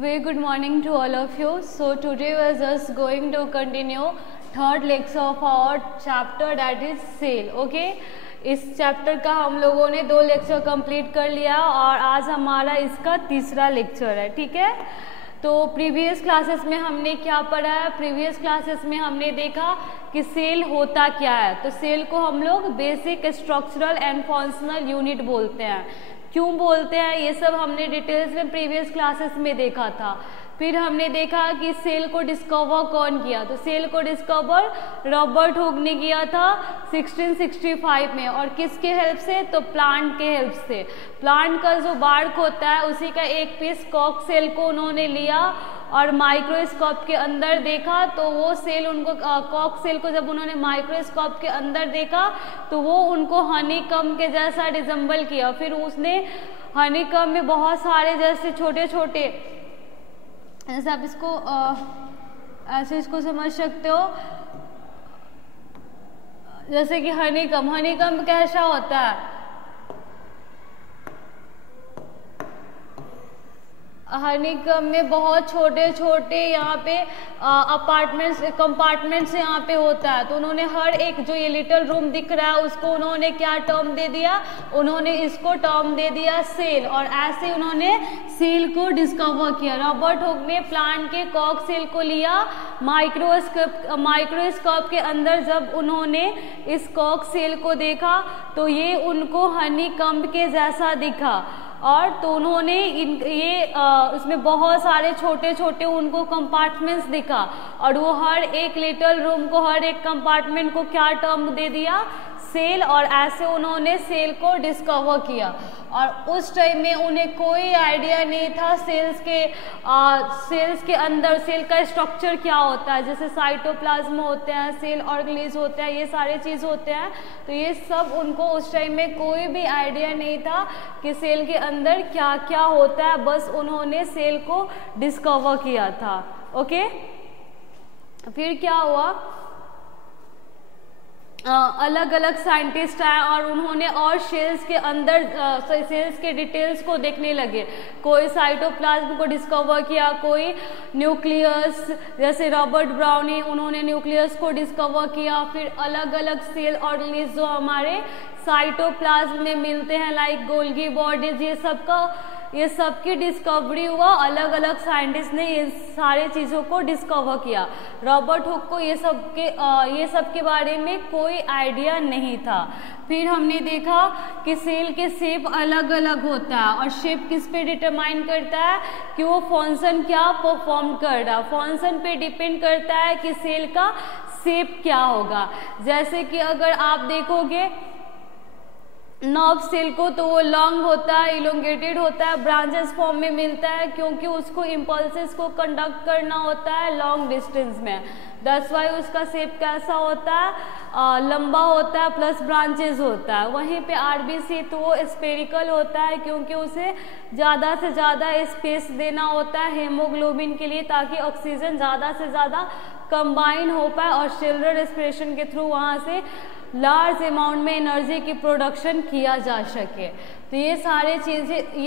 Very good morning to all of you. So today we are just going to continue third lecture of our chapter, that is cell. Okay, इस chapter का हम लोगों ने 2 lecture complete कर लिया और आज हमारा इसका तीसरा लेक्चर है. ठीक है, तो प्रीवियस क्लासेस में हमने क्या पढ़ा है? प्रीवियस क्लासेस में हमने देखा कि सेल होता क्या है. तो सेल को हम लोग basic structural and functional unit बोलते हैं. क्यों बोलते हैं ये सब हमने डिटेल्स में प्रीवियस क्लासेस में देखा था. फिर हमने देखा कि सेल को डिस्कवर कौन किया. तो सेल को डिस्कवर रॉबर्ट हुक ने किया था 1665 में. और किसके हेल्प से? तो प्लांट के हेल्प से. प्लांट का जो बार्क होता है उसी का एक पीस कॉक सेल को उन्होंने लिया और माइक्रोस्कोप के अंदर देखा. तो वो सेल उनको कॉक सेल को जब उन्होंने माइक्रोस्कोप के अंदर देखा तो वो उनको हनीकम के जैसा रिजेंबल किया. फिर उसने हनीकम में बहुत सारे जैसे छोटे छोटे, ऐसे आप इसको ऐसे इसको समझ सकते हो, जैसे कि हनीकम कैसा होता है? हनीकम में बहुत छोटे छोटे यहाँ पे कंपार्टमेंट्स यहाँ पे होता है. तो उन्होंने हर एक जो ये लिटिल रूम दिख रहा है उसको उन्होंने क्या टर्म दे दिया? उन्होंने इसको टर्म दे दिया सेल. और ऐसे उन्होंने सेल को डिस्कवर किया. रॉबर्ट हुक ने प्लांट के कॉक सेल को लिया माइक्रोस्कोप के अंदर. जब उन्होंने इस कॉक सेल को देखा तो ये उनको हनीकम्ब के जैसा दिखा. और तो उन्होंने उसमें बहुत सारे छोटे छोटे उनको कंपार्टमेंट्स दिखा और वो हर एक लिटिल रूम को, हर एक कंपार्टमेंट को क्या टर्म दे दिया? सेल. और ऐसे उन्होंने सेल को डिस्कवर किया. और उस टाइम में उन्हें कोई आइडिया नहीं था सेल्स के अंदर सेल का स्ट्रक्चर क्या होता है. जैसे साइटोप्लाज्म होते हैं, सेल ऑर्गेनेल्स होते हैं, ये सारे चीज़ होते हैं. तो ये सब उनको उस टाइम में कोई भी आइडिया नहीं था कि सेल के अंदर क्या क्या होता है. बस उन्होंने सेल को डिस्कवर किया था. ओके, फिर क्या हुआ? अलग अलग साइंटिस्ट आए और उन्होंने और सेल्स के अंदर सेल्स के डिटेल्स को देखने लगे. कोई साइटोप्लाज्म को डिस्कवर किया, कोई न्यूक्लियस, जैसे रॉबर्ट ब्राउनी उन्होंने न्यूक्लियस को डिस्कवर किया. फिर अलग अलग सेल ऑर्गेनेल्स जो हमारे साइटोप्लाज्म में मिलते हैं, लाइक गोल्गी बॉडीज, ये सब की डिस्कवरी हुआ. अलग अलग साइंटिस्ट ने ये सारे चीज़ों को डिस्कवर किया. रॉबर्ट हुक को ये सब के बारे में कोई आइडिया नहीं था. फिर हमने देखा कि सेल के शेप अलग अलग होता है और शेप किस पे डिटरमाइन करता है? कि वो फंक्शन क्या परफॉर्म कर रहा है. फंक्शन पे डिपेंड करता है कि सेल का शेप क्या होगा. जैसे कि अगर आप देखोगे नर्व सेल को तो वो लॉन्ग होता है, इलोंगेटेड होता है, ब्रांचेस फॉर्म में मिलता है क्योंकि उसको इम्पल्सेस को कंडक्ट करना होता है लॉन्ग डिस्टेंस में. दैट्स वाई उसका शेप कैसा होता है? लंबा होता है प्लस ब्रांचेस होता है. वहीं पे आरबीसी तो वो स्फेरिकल होता है क्योंकि उसे ज़्यादा से ज़्यादा स्पेस देना होता है हेमोग्लोबिन के लिए ताकि ऑक्सीजन ज़्यादा से ज़्यादा कंबाइन हो पाए और सेलुलर रेस्पिरेशन के थ्रू वहाँ से लार्ज अमाउंट में एनर्जी की प्रोडक्शन किया जा सके. तो ये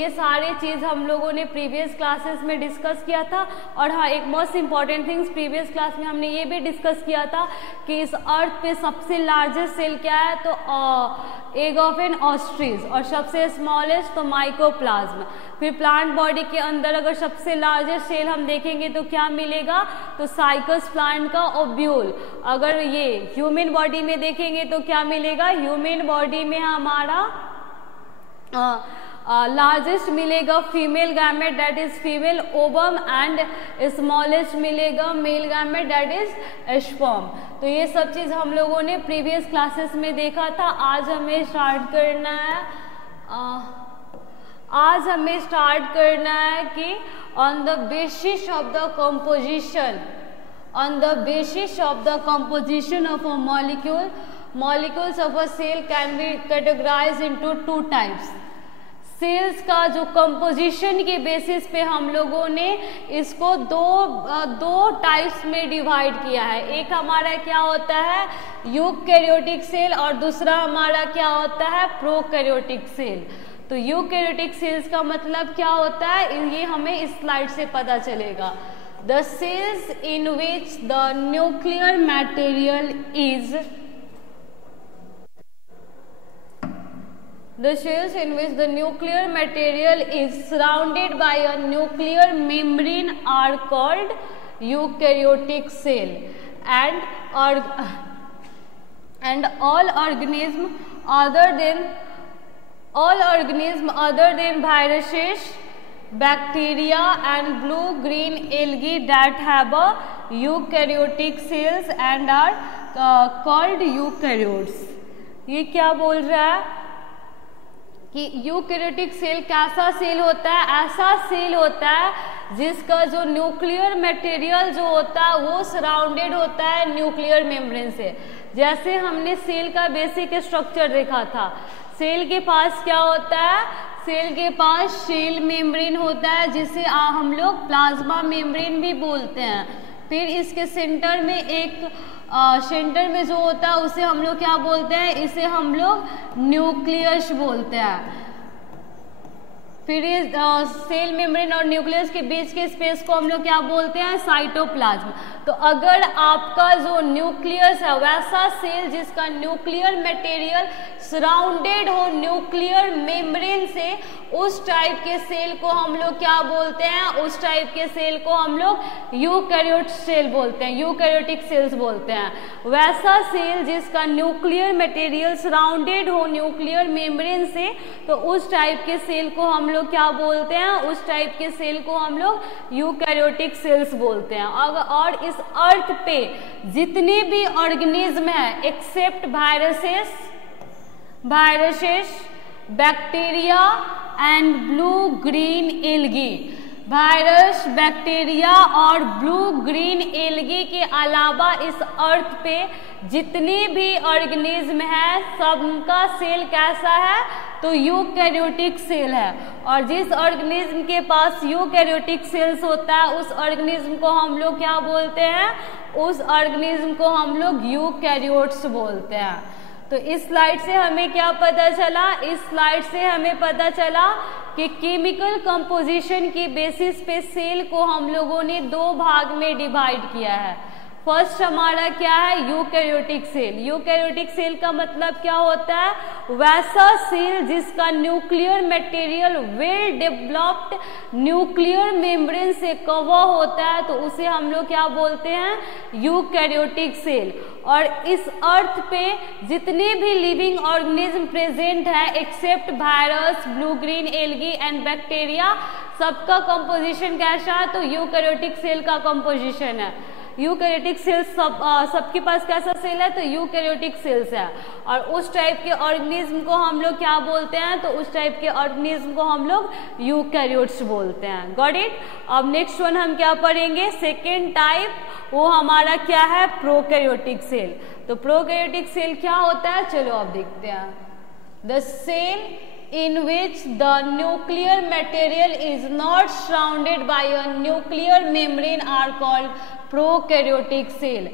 सारे चीज़ हम लोगों ने प्रीवियस क्लासेस में डिस्कस किया था. और हाँ, एक most important things previous class में हमने ये भी डिस्कस किया था कि इस अर्थ पे सबसे लार्जेस्ट सेल क्या है? तो एग ऑफ एन ऑस्ट्रिच. और सबसे स्मॉलेस्ट तो माइकोप्लाज्म. फिर प्लांट बॉडी के अंदर अगर सबसे लार्जेस्ट सेल हम देखेंगे तो क्या मिलेगा? तो साइकस प्लांट का ओव्यूल. अगर ये ह्यूमन बॉडी में देखेंगे तो क्या मिलेगा? ह्यूमन बॉडी में हमारा लार्जेस्ट मिलेगा female gamete, that is female ovum. And smallest मिलेगा male gamete, that is sperm. तो ये सब चीज़ हम लोगों ने प्रीवियस क्लासेस में देखा था. आज हमें स्टार्ट करना है कि on the basis of the composition of a molecules of a cell can be categorized into 2 types. Sales का जो कंपोजिशन के बेसिस पे हम लोगों ने इसको दो टाइप्स में डिवाइड किया है. एक हमारा क्या होता है? यूकैरियोटिक सेल और दूसरा हमारा क्या होता है? Prokaryotic cell. तो यूकैरियोटिक सेल्स का मतलब क्या होता है, ये हमें इस स्लाइड से पता चलेगा। The cells in which the nuclear material is The cells in which the nuclear material is surrounded by a nuclear membrane are called eukaryotic cell, and all organism other than viruses, bacteria and blue-green algae that have a eukaryotic cells and are called eukaryotes। ये क्या बोल रहा है कि eukaryotic cell कैसा cell होता है, ऐसा सेल होता है जिसका जो न्यूक्लियर मटेरियल जो होता है वो सराउंडेड होता है न्यूक्लियर मेम्ब्रेन से। जैसे हमने सेल का बेसिक स्ट्रक्चर देखा था, सेल के पास क्या होता है, सेल के पास शेल मेम्ब्रेन होता है जिसे हम लोग प्लाज्मा मेम्ब्रेन भी बोलते हैं। फिर इसके सेंटर में सेंटर में जो होता है उसे हम लोग क्या बोलते हैं, इसे हम लोग न्यूक्लियस बोलते हैं। फिर इस सेल मेम्ब्रेन और न्यूक्लियस के बीच के स्पेस को हम लोग क्या बोलते हैं, साइटोप्लाज्म। तो अगर आपका जो न्यूक्लियस है वैसा सेल जिसका न्यूक्लियर मटेरियल सराउंडेड हो न्यूक्लियर मेम्ब्रेन से, उस टाइप के सेल को हम लोग क्या बोलते हैं, उस टाइप के सेल को हम लोग यूकैरियोट सेल बोलते हैं, यूकैरियोटिक सेल्स बोलते हैं। वैसा सेल जिसका न्यूक्लियर मटेरियल सराउंडेड हो न्यूक्लियर मेम्ब्रेन से, तो उस टाइप के सेल को हम लोग क्या बोलते हैं, उस टाइप के सेल को हम लोग यूकैरियोटिक सेल्स बोलते हैं। और इस अर्थ पे जितने भी ऑर्गेनिज्म है except viruses, bacteria and blue green algae, virus, bacteria और ब्लू ग्रीन एल्गी के अलावा इस अर्थ पे जितने भी ऑर्गेनिज्म है सबका सेल कैसा है, तो यूकैरियोटिक सेल है। और जिस ऑर्गेनिज्म के पास यूकैरियोटिक सेल्स होता है उस ऑर्गेनिज्म को हम लोग क्या बोलते हैं, उस ऑर्गेनिज्म को हम लोग यूकैरियोट्स बोलते हैं। तो इस स्लाइड से हमें क्या पता चला, इस स्लाइड से हमें पता चला कि केमिकल कंपोजिशन की बेसिस पे सेल को हम लोगों ने दो भाग में डिवाइड किया है। फर्स्ट हमारा क्या है, यूकैरियोटिक सेल। यूकैरियोटिक सेल का मतलब क्या होता है, वैसा सेल जिसका nuclear material well developed nuclear membrane से कवर होता है, तो उसे हम लोग क्या बोलते हैं, यूकैरियोटिक सेल। और इस अर्थ पे जितने भी लिविंग ऑर्गेनिज्म प्रेजेंट है except virus, blue green algae and bacteria, सबका कंपोजिशन कैसा है, तो यूकैरियोटिक सेल का कंपोजिशन है। यूकैरियोटिक सेल्स सबके पास कैसा सेल है, तो यूकैरियोटिक सेल्स है। और उस टाइप के ऑर्गेनिज्म को हम लोग क्या बोलते हैं, तो उस टाइप के ऑर्गेनिज्म को हम लोग यूकैरियोट्स बोलते हैं। Got it. अब नेक्स्ट वन हम क्या पढ़ेंगे, सेकेंड टाइप, वो हमारा क्या है, प्रोकैरियोटिक सेल। तो प्रोकैरियोटिक सेल क्या होता है, चलो अब देखते हैं। The cell in which the nuclear material is not surrounded by a nuclear membrane are called prokaryotic cell।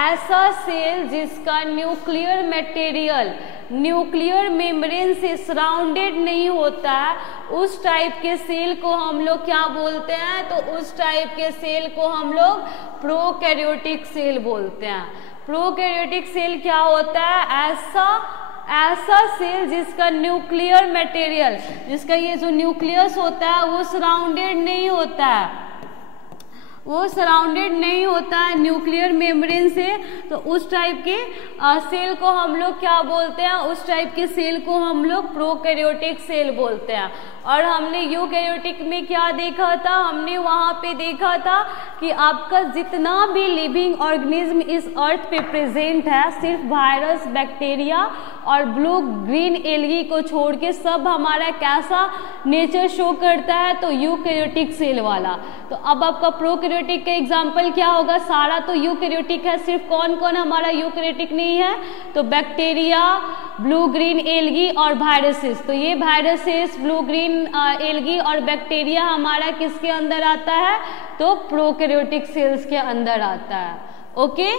ऐसा सेल जिसका न्यूक्लियर मटेरियल न्यूक्लियर मेम्ब्रेन से सराउंडेड नहीं होता है, उस टाइप के सेल को हम लोग क्या बोलते हैं, तो उस टाइप के सेल को हम लोग प्रोकैरियोटिक सेल बोलते हैं। प्रोकैरियोटिक सेल क्या होता है, ऐसा सेल जिसका न्यूक्लियर मटेरियल, जिसका ये जो न्यूक्लियस होता है वो सराउंडेड नहीं होता है, वो सराउंडेड नहीं होता है न्यूक्लियर मेम्ब्रेन से, तो उस टाइप के सेल को हम लोग क्या बोलते हैं, उस टाइप के सेल को हम लोग प्रोकैरियोटिक सेल बोलते हैं। और हमने यूकैरियोटिक में क्या देखा था, हमने वहाँ पे देखा था कि आपका जितना भी लिविंग ऑर्गेनिज्म इस अर्थ पे प्रेजेंट है, सिर्फ वायरस, बैक्टीरिया और ब्लू ग्रीन एल्गी को छोड़ के सब हमारा कैसा नेचर शो करता है, तो यूकैरियोटिक सेल वाला। तो अब आपका प्रोकैरियोटिक का एग्जाम्पल क्या होगा, सारा तो यूकैरियोटिक है, सिर्फ कौन कौन हमारा यूकैरियोटिक नहीं है, तो बैक्टीरिया, ब्लू ग्रीन एल्गी और वायरसेस। तो ये वायरसेस, ब्लू ग्रीन एल्गी और बैक्टीरिया हमारा किसके अंदर आता है, तो प्रोकैरियोटिक सेल्स के अंदर आता है। ओके,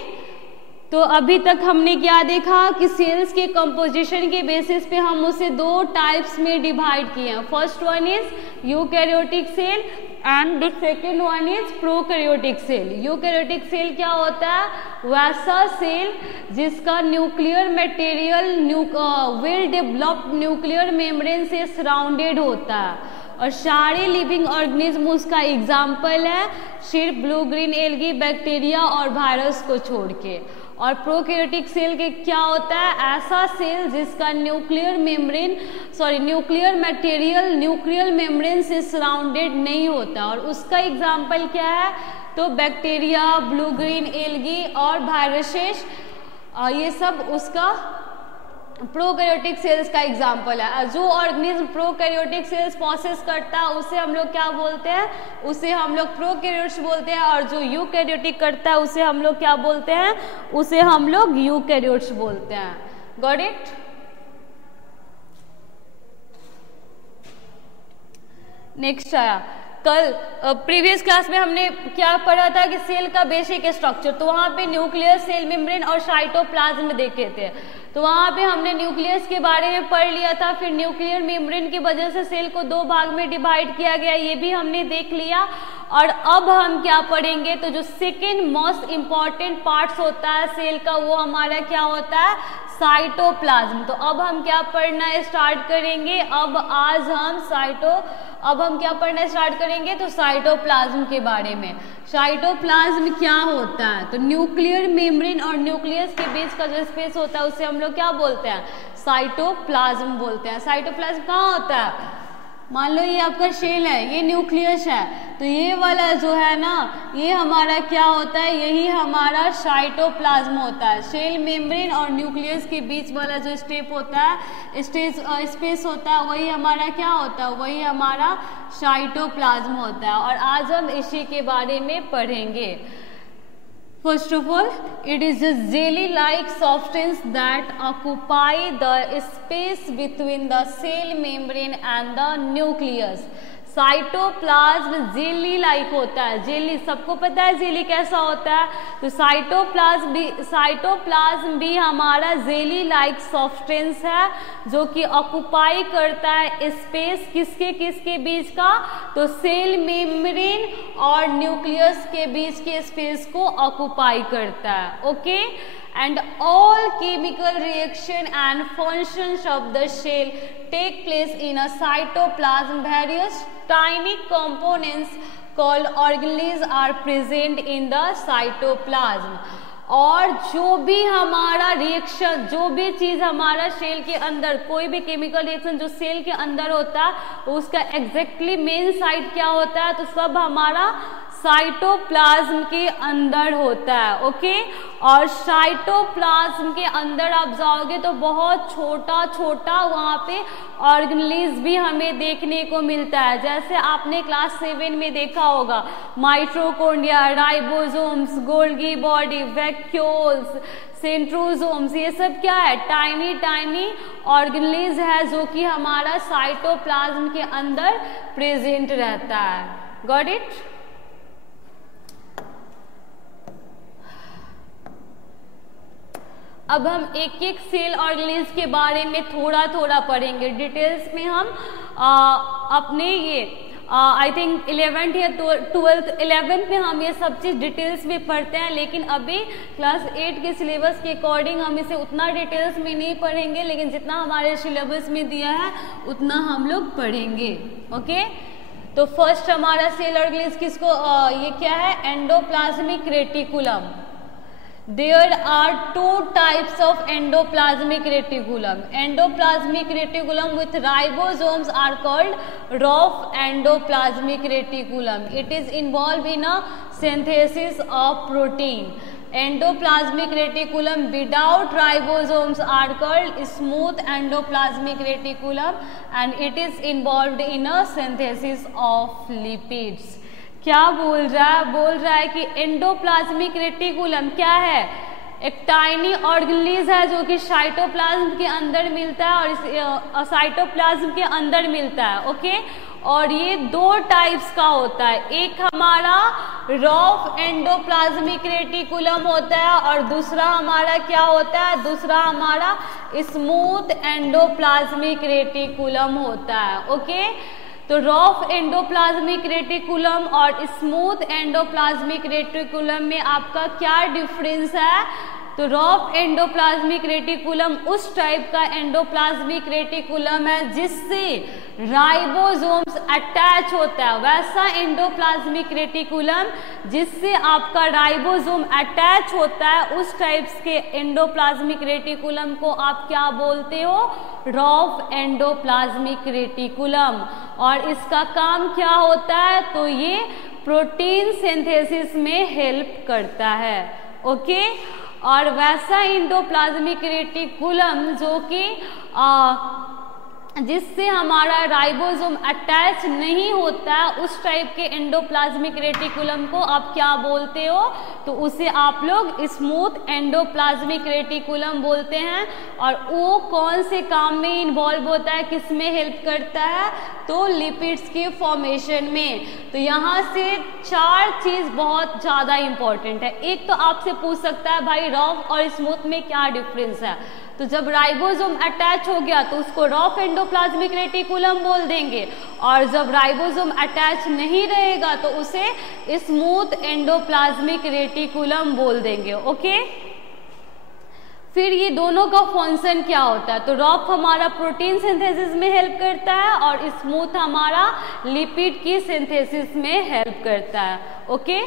तो अभी तक हमने क्या देखा कि सेल्स के कंपोजिशन के बेसिस पे हम उसे दो टाइप्स में डिवाइड किए हैं। First one is eukaryotic cell and the second one is prokaryotic cell. Eukaryotic cell क्या होता है? वैसा सेल जिसका nuclear material well developed nuclear membrane से सराउंडेड होता है और सारे लिविंग ऑर्गेनिज्म उसका एग्जाम्पल है, सिर्फ ब्लू ग्रीन एल्गी, बैक्टीरिया और वायरस को छोड़ के। और प्रोकैरियोटिक सेल के क्या होता है? ऐसा सेल जिसका न्यूक्लियर मटेरियल न्यूक्लियर मेम्ब्रेन से सराउंडेड नहीं होता और उसका एग्जाम्पल क्या है? तो बैक्टीरिया, ब्लू ग्रीन एल्गी और वायरसेस, ये सब उसका प्रोकैरियोटिक सेल्स का एग्जाम्पल है। जो ऑर्गेनिज्म प्रोकैरियोटिक सेल्स प्रोसेस करता है उसे हम लोग क्या बोलते हैं? उसे हम लोग प्रोकैरियोट्स बोलते हैं। और जो यूकैरियोटिक करता है उसे हम लोग क्या बोलते हैं? उसे हम लोग यूकैरियोट्स बोलते हैं। Got it? नेक्स्ट आया कल प्रीवियस क्लास में हमने क्या पढ़ा था कि सेल का बेसिक स्ट्रक्चर, तो वहां पे न्यूक्लियस, सेल मेम्ब्रेन और साइटोप्लाज्म देखे थे। तो वहां पे हमने न्यूक्लियस के बारे में पढ़ लिया था, फिर न्यूक्लियर मेम्ब्रेन की वजह से सेल को दो भाग में डिवाइड किया गया, ये भी हमने देख लिया। और अब हम क्या पढ़ेंगे? तो जो सेकेंड मोस्ट इम्पॉर्टेंट पार्ट्स होता है सेल का वो हमारा क्या होता है? साइटोप्लाज्म। तो अब हम क्या पढ़ना स्टार्ट करेंगे? अब हम क्या पढ़ना स्टार्ट करेंगे? तो साइटोप्लाज्म के बारे में। साइटोप्लाज्म क्या होता है? तो न्यूक्लियर मेम्ब्रेन और न्यूक्लियस के बीच का जो स्पेस होता है उसे हम लोग क्या बोलते हैं? साइटोप्लाज्म बोलते हैं। साइटोप्लाज्म कहाँ होता है? मान लो ये आपका शेल है, ये न्यूक्लियस है, तो ये वाला जो है ना, ये हमारा क्या होता है? यही हमारा साइटोप्लाज्म होता है। शेल मेम्ब्रेन और न्यूक्लियस के बीच वाला जो स्पेस होता है वही हमारा क्या होता है? वही हमारा साइटोप्लाज्म होता है। और आज हम इसी के बारे में पढ़ेंगे। First of all, it is a jelly-like substance that occupy the space between the cell membrane and the nucleus. Cytoplasm jelly like होता है। जेली सबको पता है जेली कैसा होता है, तो साइटोप्लाज्म भी हमारा जेली लाइक सब्सटेंस है जो कि ऑक्युपाई करता है स्पेस किसके बीच का? तो सेल मेम्ब्रेन और न्यूक्लियस के बीच के स्पेस को ऑक्युपाई करता है। Okay, and all chemical reaction and functions of the cell take place in a cytoplasm. Various tiny components called organelles are present in the cytoplasm. और जो भी हमारा रिएक्शन, जो भी चीज हमारा सेल के अंदर, कोई भी केमिकल रिएक्शन जो सेल के अंदर होता है उसका एग्जैक्टली मेन साइट क्या होता है? तो सब हमारा साइटोप्लाज्म के अंदर होता है। ओके, और साइटोप्लाज्म के अंदर आप जाओगे तो बहुत छोटा छोटा वहाँ पे ऑर्गेनेल्स भी हमें देखने को मिलता है। जैसे आपने क्लास 7 में देखा होगा, mitochondria, ribosomes, Golgi body, vacuoles, centrosomes, ये सब क्या है? टाइनी टाइनी ऑर्गेनेल्स है जो कि हमारा साइटोप्लाज्म के अंदर प्रेजेंट रहता है। Got it? अब हम एक एक सेल ऑर्गेनेल्स के बारे में थोड़ा थोड़ा पढ़ेंगे डिटेल्स में। हम अपने ये आई थिंक 11th या 11th में हम ये सब चीज़ डिटेल्स में पढ़ते हैं, लेकिन अभी क्लास 8 के सिलेबस के अकॉर्डिंग हम इसे उतना डिटेल्स में नहीं पढ़ेंगे, लेकिन जितना हमारे सिलेबस में दिया है उतना हम लोग पढ़ेंगे। ओके, तो फर्स्ट हमारा सेल ऑर्गेनेल्स किसको ये क्या है? Endoplasmic reticulum. There are two types of endoplasmic reticulum. Endoplasmic reticulum with ribosomes are called rough endoplasmic reticulum. It is involved in a synthesis of protein. Endoplasmic reticulum without ribosomes are called smooth endoplasmic reticulum, and it is involved in a synthesis of lipids. क्या बोल रहा है कि endoplasmic reticulum क्या है? एक tiny organelles है जो कि साइटोप्लाज्म के अंदर मिलता है और साइटोप्लाज्म के अंदर मिलता है। ओके, और ये दो टाइप्स का होता है, एक हमारा रफ एंडोप्लाज्मिक रेटिकुलम होता है और दूसरा हमारा क्या होता है, दूसरा हमारा स्मूथ एंडोप्लाज्मिक रेटिकुलम होता है। ओके, तो रफ एंडोप्लाज्मिक रेटिकुलम और स्मूथ एंडोप्लाज्मिक रेटिकुलम में आपका क्या डिफरेंस है? तो रफ एंडोप्लाज्मिक रेटिकुलम उस टाइप का एंडोप्लाज्मिक रेटिकुलम है जिससे राइबोसोम्स अटैच होता है, वैसा एंडोप्लाज्मिक रेटिकुलम जिससे आपका राइबोसोम अटैच होता है, उस टाइप्स के एंडोप्लाज्मिक रेटिकुलम को आप क्या बोलते हो? Rough endoplasmic reticulum. और इसका काम क्या होता है? तो ये प्रोटीन सिंथेसिस में हेल्प करता है। ओके, और वैसा एंडोप्लाज्मिक रेटिकुलम जो कि जिससे हमारा राइबोसोम अटैच नहीं होता है, उस टाइप के एंडोप्लाज्मिक रेटिकुलम को आप क्या बोलते हो? तो उसे आप लोग स्मूथ एंडोप्लाज्मिक रेटिकुलम बोलते हैं। और वो कौन से काम में इन्वॉल्व होता है, किस में हेल्प करता है? तो लिपिड्स के फॉर्मेशन में। तो यहाँ से चार चीज बहुत ज़्यादा इंपॉर्टेंट है। एक तो आपसे पूछ सकता है भाई रफ और स्मूथ में क्या डिफरेंस है, तो जब राइबोसोम अटैच हो गया तो उसको रफ एंडोप्लाज्मिक रेटिकुलम बोल देंगे, और जब राइबोसोम अटैच नहीं रहेगा तो उसे स्मूथ एंडोप्लाज्मिक रेटिकुलम बोल देंगे। ओके, फिर ये दोनों का फंक्शन क्या होता है? तो रफ हमारा प्रोटीन सिंथेसिस में हेल्प करता है और स्मूथ हमारा लिपिड की सिंथेसिस में हेल्प करता है। ओके,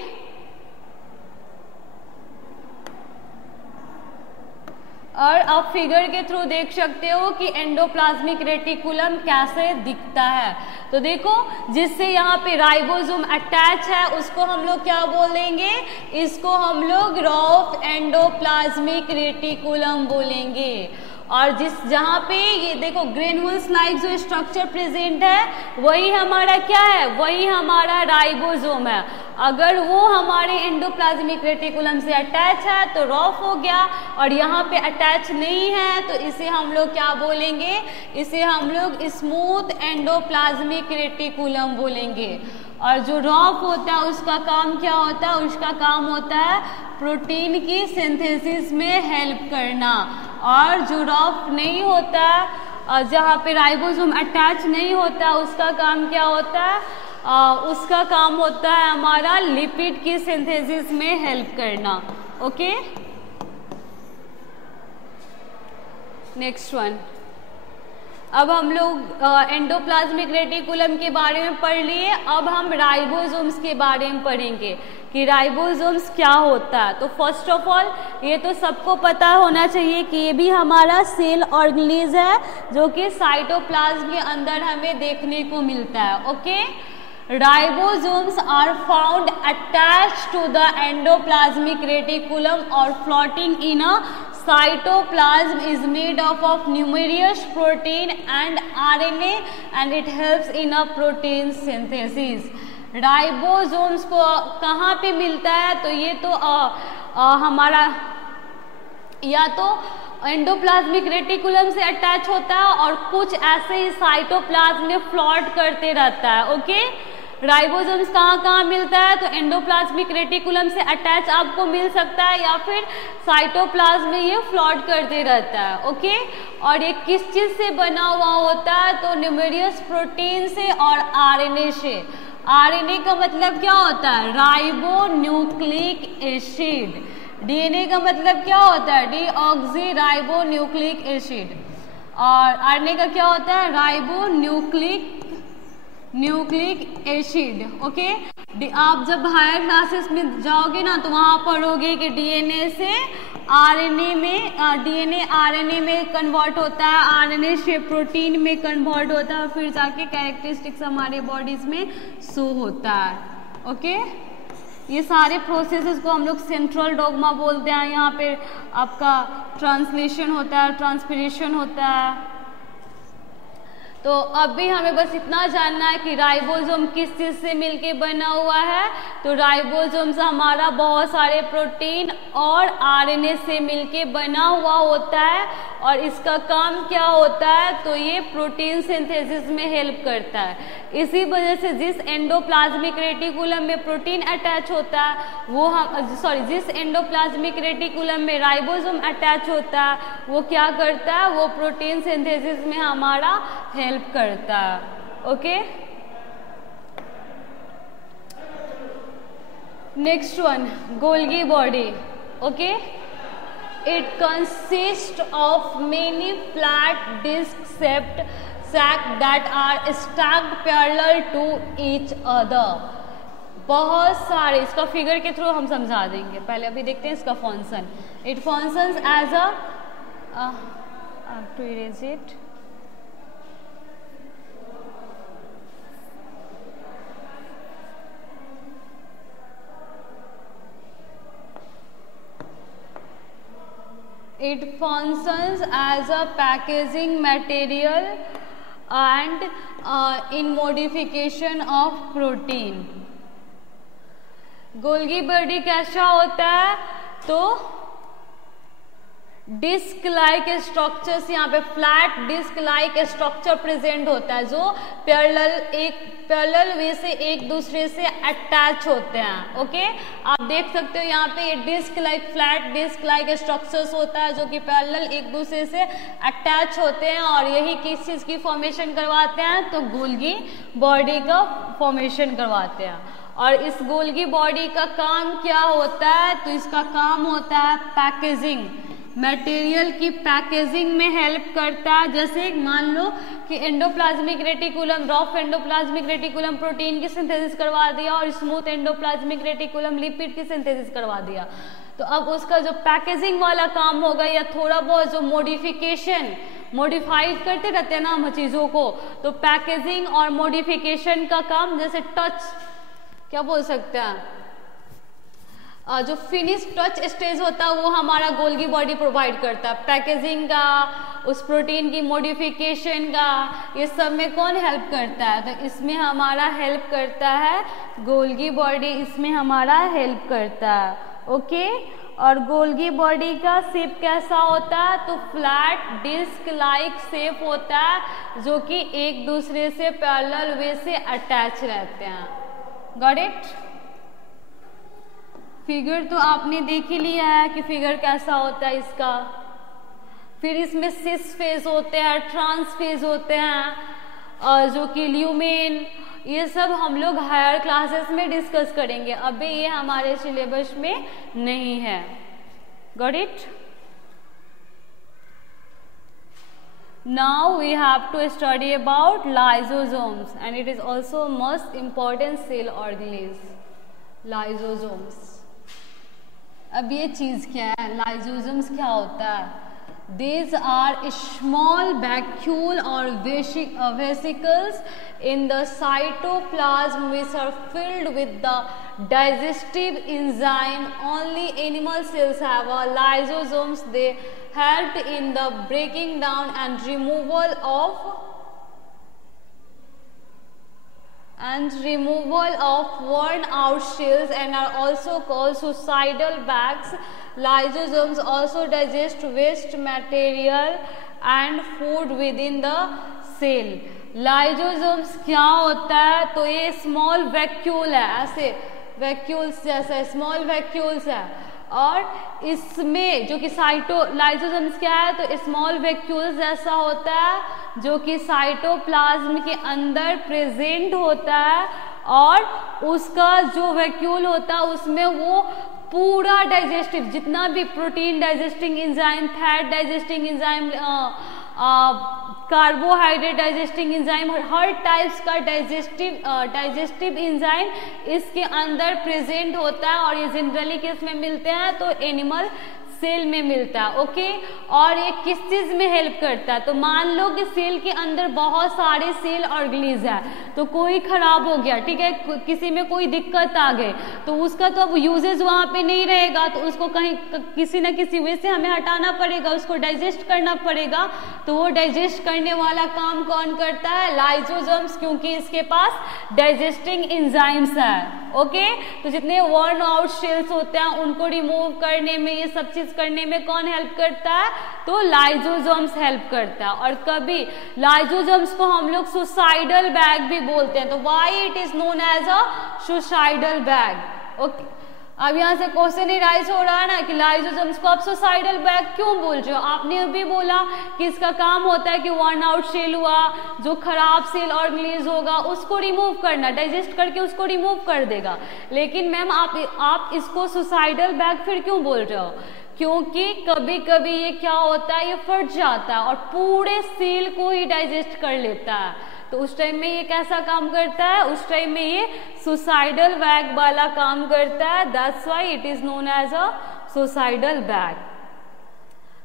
और आप फिगर के थ्रू देख सकते हो कि एंडोप्लाज्मिक रेटिकुलम कैसे दिखता है। तो देखो, जिससे यहाँ पे राइबोसोम अटैच है उसको हम लोग क्या बोल देंगे? इसको हम लोग रफ एंडोप्लाज्मिक रेटिकुलम बोलेंगे। और जहाँ पे ये देखो ग्रेन्यूल्स लाइक जो स्ट्रक्चर प्रेजेंट है वही हमारा क्या है? वही हमारा राइबोसोम है। अगर वो हमारे एंडोप्लाज्मिक रेटिकुलम से अटैच है तो रफ हो गया, और यहाँ पे अटैच नहीं है तो इसे हम लोग क्या बोलेंगे? इसे हम लोग स्मूथ एंडोप्लाज्मिक रेटिकुलम बोलेंगे। और जो रफ होता है उसका काम क्या होता है? उसका काम होता है प्रोटीन की सिंथेसिस में हेल्प करना। और जो रफ नहीं होता है, जहाँ पे राइबोसोम अटैच नहीं होता, उसका काम क्या होता है? उसका काम होता है हमारा लिपिड की सिंथेसिस में हेल्प करना। Okay, next one. अब हम लोग एंडोप्लाज्मिक रेटिकुलम के बारे में पढ़ लिए, अब हम राइबोसोम्स के बारे में पढ़ेंगे कि राइबोसोम्स क्या होता है। तो फर्स्ट ऑफ ऑल ये तो सबको पता होना चाहिए कि ये भी हमारा सेल ऑर्गेनेल है जो कि साइटोप्लाज्म के अंदर हमें देखने को मिलता है। Okay, ribosomes are found attached to the endoplasmic reticulum और floating in a cytoplasm is made up of numerous protein and RNA and it helps in a protein synthesis। Ribosomes को कहाँ पे मिलता है? तो ये तो हमारा या तो एंडोप्लाज्मिक रेटिकुलम से अटैच होता है और कुछ ऐसे ही साइटोप्लाज्म में फ्लॉट करते रहता है। ओके, राइबोसोम्स कहाँ कहाँ मिलता है? तो एंडोप्लाज्मिक रेटिकुलम से अटैच आपको मिल सकता है या फिर साइटोप्लाज्म में ये फ्लॉट करते रहता है। ओके, और ये किस चीज से बना हुआ होता है? तो न्यूमेरियस प्रोटीन से और आरएनए से। आरएनए का मतलब क्या होता है? Ribo nucleic acid. डीएनए का मतलब क्या होता है? Deoxy ribo nucleic acid. और आरएनए का क्या होता है? Ribo nucleic acid. ओके, आप जब हायर क्लासेस में जाओगे ना तो वहाँ पढ़ोगे कि डीएनए से आरएनए में डीएनए आरएनए में कन्वर्ट होता है, आरएनए से प्रोटीन में कन्वर्ट होता है, फिर जाके कैरेक्टरिस्टिक्स हमारे बॉडीज में शो होता है। ओके, ये सारे प्रोसेसेस को हम लोग सेंट्रल डोग्मा बोलते हैं। यहाँ पे आपका ट्रांसलेशन होता है, ट्रांसपिरेशन होता है। तो अब भी हमें बस इतना जानना है कि राइबोसोम किस चीज़ से मिलके बना हुआ है। तो राइबोसोम से हमारा बहुत सारे प्रोटीन और आरएनए से मिलके बना हुआ होता है। और इसका काम क्या होता है, तो ये प्रोटीन सिंथेसिस में हेल्प करता है। इसी वजह से जिस एंडोप्लाज्मिक रेटिकुलम में प्रोटीन अटैच होता है वो जिस एंडोप्लाज्मिक रेटिकुलम में राइबोसोम अटैच होता है वो क्या करता है, वो प्रोटीन सिंथेसिस में हमारा हेल्प करता है। Okay, next one, Golgi body. Okay, it consists of many flat disc shaped sacs that are stacked parallel to each other। बहुत सारे, इसका फिगर के थ्रू हम समझा देंगे, पहले अभी देखते हैं इसका function. It functions as a to erase it, it functions as a packaging material and in modification of protein। Golgi body कैसा होता है, तो डिस्क लाइक स्ट्रक्चर्स, यहाँ पे flat disc like structure present होता है जो पैरेलल वे से एक दूसरे से अटैच होते हैं। ओके, आप देख सकते हो यहाँ पे ये disc like flat disc like structures होता है जो कि पैरेलल एक दूसरे से अटैच होते हैं और यही किस चीज की फॉर्मेशन करवाते हैं, तो गोल्गी बॉडी का फॉर्मेशन करवाते हैं। और इस गोल्गी बॉडी का काम क्या होता है, तो इसका काम होता है पैकेजिंग, मटेरियल की पैकेजिंग में हेल्प करता है। जैसे मान लो कि endoplasmic reticulum, rough endoplasmic reticulum protein की सिंथेसिस करवा दिया और स्मूथ एंडोप्लाज्मिक रेटिकुलम लिपिड की सिंथेसिस करवा दिया, तो अब उसका जो पैकेजिंग वाला काम होगा या थोड़ा बहुत जो मॉडिफाइड करते रहते हैं ना हम चीज़ों को, तो पैकेजिंग और मॉडिफिकेशन का काम, जैसे टच क्या बोल सकते हैं, जो फिनिश टच स्टेज होता है वो हमारा गोल्गी बॉडी प्रोवाइड करता है। पैकेजिंग का, उस प्रोटीन की मॉडिफिकेशन का, ये सब में कौन हेल्प करता है, तो इसमें हमारा हेल्प करता है गोल्गी बॉडी, इसमें हमारा हेल्प करता है। ओके, और गोल्गी बॉडी का शेप कैसा होता है, तो फ्लैट डिस्क लाइक शेप होता है जो कि एक दूसरे से पैरेलल वे से अटैच रहते हैं। Got it? फिगर तो आपने देख ही लिया है कि फिगर कैसा होता है इसका। फिर इसमें सिस फेज होते हैं, ट्रांस फेज होते हैं, और जो कि ल्यूमेन, ये सब हम लोग हायर क्लासेस में डिस्कस करेंगे, अभी ये हमारे सिलेबस में नहीं है। Got it? Now we have to study about lysosomes and it is also most important cell organism, lysosomes। अब ये चीज क्या है, lysosomes क्या होता है? These are small vacuole or vesicles in the cytoplasm which are filled with the digestive enzyme. Only animal cells have a lysosomes. They helped in the breaking down and removal of worn out shells and are also called suicidal bags. Lysosomes also digest waste material and food within the cell. Lysosomes क्या होता है, तो ये small vacuole है, ऐसे vacuoles जैसा small vacuoles है, और इसमें जो कि लाइसोसोम्स क्या है, तो स्मॉल वैक्यूल्स जैसा होता है जो कि साइटोप्लाज्म के अंदर प्रेजेंट होता है, और उसका जो वैक्यूल होता है उसमें वो पूरा डाइजेस्टिव जितना भी protein digesting enzyme, fat digesting enzyme, carbohydrate digesting enzyme, हर टाइप्स का डाइजेस्टिव एंजाइम इसके अंदर प्रेजेंट होता है, और ये जनरली किस में मिलते हैं, तो एनिमल सेल में मिलता है। ओके, और ये किस चीज में हेल्प करता है, तो मान लो कि सेल के अंदर बहुत सारे सेल ऑर्गेनिज है, तो कोई खराब हो गया, ठीक है, किसी में कोई दिक्कत आ गई, तो उसका तो अब यूजेज वहाँ पे नहीं रहेगा, तो उसको कहीं किसी न किसी वे से हमें हटाना पड़ेगा, उसको डाइजेस्ट करना पड़ेगा। तो वो डाइजेस्ट करने वाला काम कौन करता है, लाइसोसोम्स, क्योंकि इसके पास डाइजेस्टिंग एंजाइम्स है। ओके। तो जितने वर्न आउट सेल्स होते हैं उनको रिमूव करने में, ये सब चीज करने में कौन हेल्प करता है? तो लाइजोसोम्स हेल्प करता है। और कभी लाइजोसोम्स को हम लोग सुसाइडल बैग भी बोलते हैं। तो why it is known as a suicidal bag. Okay, अब यहाँ से क्वेश्चन ही राइज हो रहा है ना कि लाइजोसोम्स को आप सुसाइडल बैग क्यों बोल रहे हो? आपने अभी बोला कि इसका काम होता है कि वर्न आउट सेल हुआ, जो खराब सेल ऑर्गेनाइज होगा उसको रिमूव करना, डाइजेस्ट करके उसको रिमूव कर देगा। लेकिन मैम आप इसको सुसाइडल बैग फिर क्यों बोल रहे हो? क्योंकि कभी कभी ये क्या होता है, ये फट जाता है और पूरे सेल को ही डाइजेस्ट कर लेता है। तो उस टाइम में ये कैसा काम करता है? उस टाइम में ये सुसाइडल बैग वाला काम करता है। That's why it is known as a suicidal bag.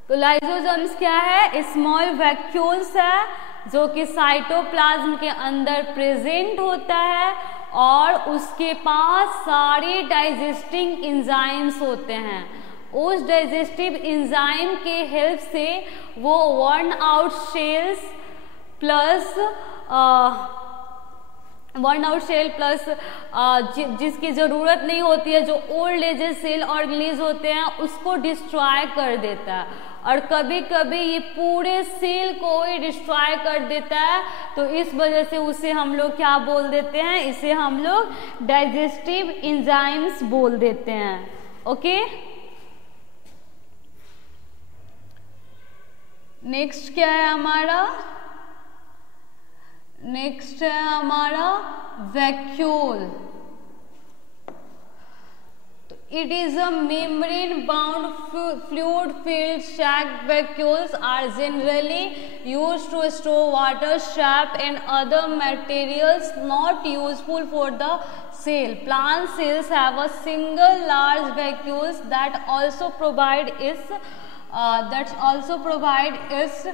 तो लाइसोसोम्स क्या है? स्मॉल वैक्यूल्स है जो कि साइटोप्लाज्म के अंदर प्रेजेंट होता है और उसके पास सारे डाइजेस्टिंग एंजाइम्स होते हैं। उस डाइजेस्टिव एंजाइम के हेल्प से वो worn out cells plus worn out cell plus जिसकी ज़रूरत नहीं होती है, जो ओल्ड एजेस सेल ऑर्गेनाइज होते हैं, उसको डिस्ट्रॉय कर देता है। और कभी कभी ये पूरे सेल को ही डिस्ट्रॉय कर देता है। तो इस वजह से उसे हम लोग क्या बोल देते हैं? इसे हम लोग डाइजेस्टिव एंजाइम्स बोल देते हैं। ओके, नेक्स्ट क्या है हमारा? नेक्स्ट है हमारा वैक्यूल। तो it is a membrane bound fluid field sac vacuoles are generally used to store water, sap and other materials not useful for the cell. Plant cells have a single large vacuoles that also provide its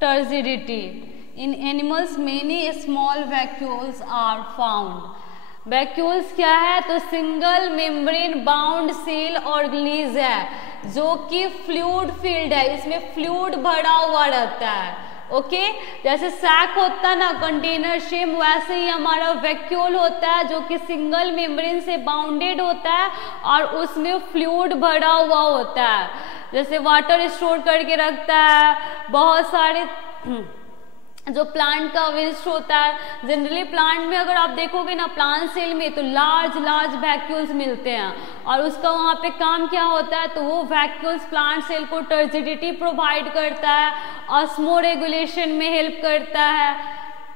turgidity. In animals many small vacuoles are found. Vacuoles क्या है? तो single membrane bound cell organise है जो कि fluid field है, इसमें fluid भरा हुआ रहता है। ओके, जैसे सैक होता है ना कंटेनर शेप, वैसे ही हमारा वैक्यूल होता है जो कि सिंगल मेम्ब्रेन से बाउंडेड होता है और उसमें फ्लूइड भरा हुआ होता है। जैसे वाटर स्टोर करके रखता है, बहुत सारे जो प्लांट का वेस्ट होता है, जनरली प्लांट में अगर आप देखोगे ना, प्लांट सेल में तो लार्ज वैक्यूल्स मिलते हैं और उसका वहाँ पे काम क्या होता है? तो वो वैक्यूल्स प्लांट सेल को टर्जिडिटी प्रोवाइड करता है, ऑस्मो रेगुलेशन में हेल्प करता है।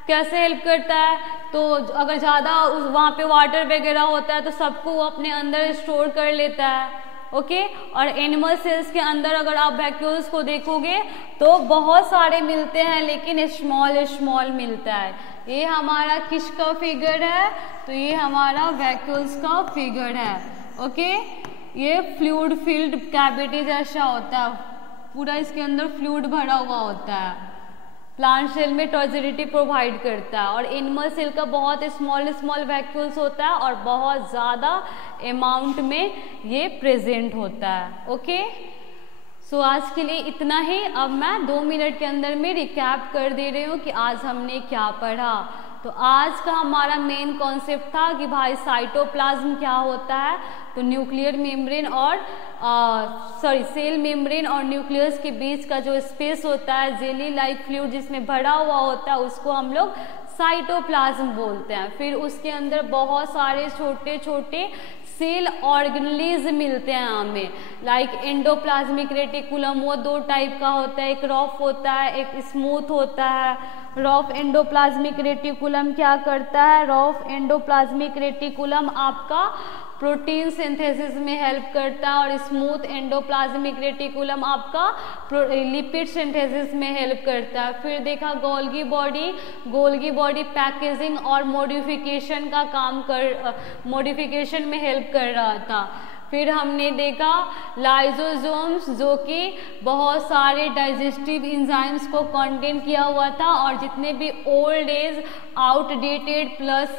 कैसे हेल्प करता है? तो अगर ज़्यादा वहाँ पे वाटर वगैरह होता है तो सबको वो अपने अंदर स्टोर कर लेता है। ओके, और एनिमल सेल्स के अंदर अगर आप वैक्यूल्स को देखोगे तो बहुत सारे मिलते हैं लेकिन स्मॉल मिलता है। ये हमारा किसका फिगर है? तो ये हमारा वैक्यूल्स का फिगर है। ओके, ये फ्लूइड फील्ड कैविटी जैसा होता है, पूरा इसके अंदर फ्लूइड भरा हुआ होता है। प्लांट सेल में टर्जिडिटी प्रोवाइड करता है और एनिमल सेल का बहुत स्मॉल वैक्यूल्स होता है और बहुत ज़्यादा अमाउंट में ये प्रेजेंट होता है। ओके, सो आज के लिए इतना ही। अब मैं 2 मिनट के अंदर में रिकैप कर दे रही हूँ कि आज हमने क्या पढ़ा। तो आज का हमारा मेन कॉन्सेप्ट था कि भाई साइटोप्लाज्म क्या होता है। तो न्यूक्लियर मेम्ब्रेन और सेल मेम्ब्रेन और न्यूक्लियस के बीच का जो स्पेस होता है, जेली लाइक फ्लूइड जिसमें भरा हुआ होता है, उसको हम लोग साइटोप्लाज्म बोलते हैं। फिर उसके अंदर बहुत सारे छोटे छोटे सेल ऑर्गेनेल्स मिलते हैं हमें, लाइक एंडोप्लाज्मिक रेटिकुलम, वो 2 टाइप का होता है, एक रफ होता है, एक स्मूथ होता है। रफ एंडोप्लाज्मिक रेटिकुलम क्या करता है? रफ एंडोप्लाज्मिक रेटिकुलम आपका प्रोटीन सिंथेसिस में हेल्प करता है और स्मूथ एंडोप्लाज्मिक रेटिकुलम आपका लिपिड सिंथेसिस में हेल्प करता है। फिर देखा गोल्गी बॉडी पैकेजिंग और मॉडिफिकेशन का काम मॉडिफिकेशन में हेल्प कर रहा था। फिर हमने देखा लाइसोसोम्स जो कि बहुत सारे डाइजेस्टिव एंजाइम्स को कंटेन किया हुआ था और जितने भी ओल्ड एज आउटडेटेड प्लस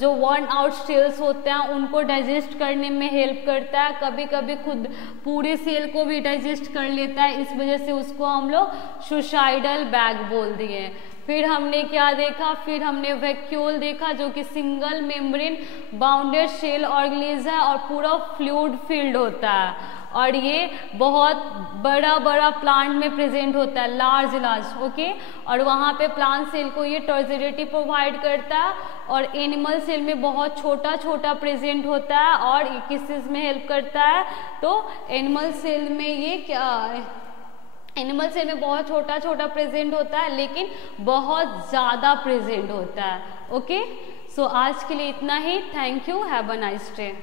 जो वर्न आउट सेल्स होते हैं उनको डाइजेस्ट करने में हेल्प करता है। कभी कभी खुद पूरे सेल को भी डाइजेस्ट कर लेता है, इस वजह से उसको हम लोग सुसाइडल बैग बोल दिए। फिर हमने क्या देखा, फिर हमने वैक्यूल देखा जो कि single membrane bounded cell organism है और पूरा फ्लूइड फील्ड होता है और ये बहुत बड़ा बड़ा प्लांट में प्रेजेंट होता है, लार्ज ओके। और वहाँ पे प्लांट सेल को ये टर्जिडिटी प्रोवाइड करता है और एनिमल सेल में बहुत छोटा छोटा प्रेजेंट होता है और ये किस चीज़ में हेल्प करता है, तो एनिमल सेल में ये क्या है, एनिमल सेल में बहुत छोटा छोटा प्रेजेंट होता है लेकिन बहुत ज़्यादा प्रेजेंट होता है, ओके। सो आज के लिए इतना ही, thank you, have a nice day.